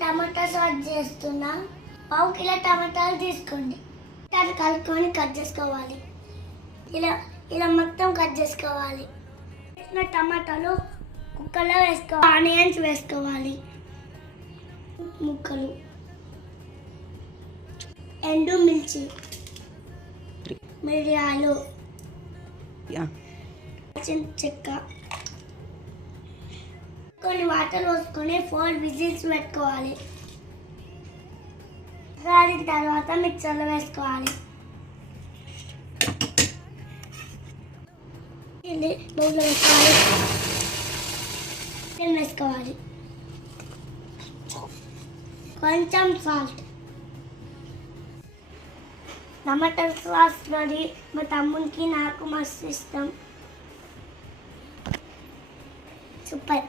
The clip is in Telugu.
టమాటా సాస్ చేస్తున్నా. పావు కిలో టమాటాలు తీసుకోండి. దాన్ని కలుపుకొని కట్ చేసుకోవాలి. ఇలా ఇలా మొత్తం కట్ చేసుకోవాలి. టమాటాలు కుక్కర్లో వేసుకోవాలి. ఆనియన్స్ వేసుకోవాలి, ముక్కలు, ఎండు మిర్చి, మిరియాలు, చెక్క, కొన్ని వాటర్ పోసుకొని 4 విజిల్స్ పెట్టుకోవాలి. దాని తర్వాత మిక్సర్లో వేసుకోవాలి. ఇది బౌల్లో వేసుకోవాలి. కొంచెం సాల్ట్. టమాటా సాస్ రెడీ. మా తమ్మునికి నాకు మస్తు ఇష్టం. సూపర్.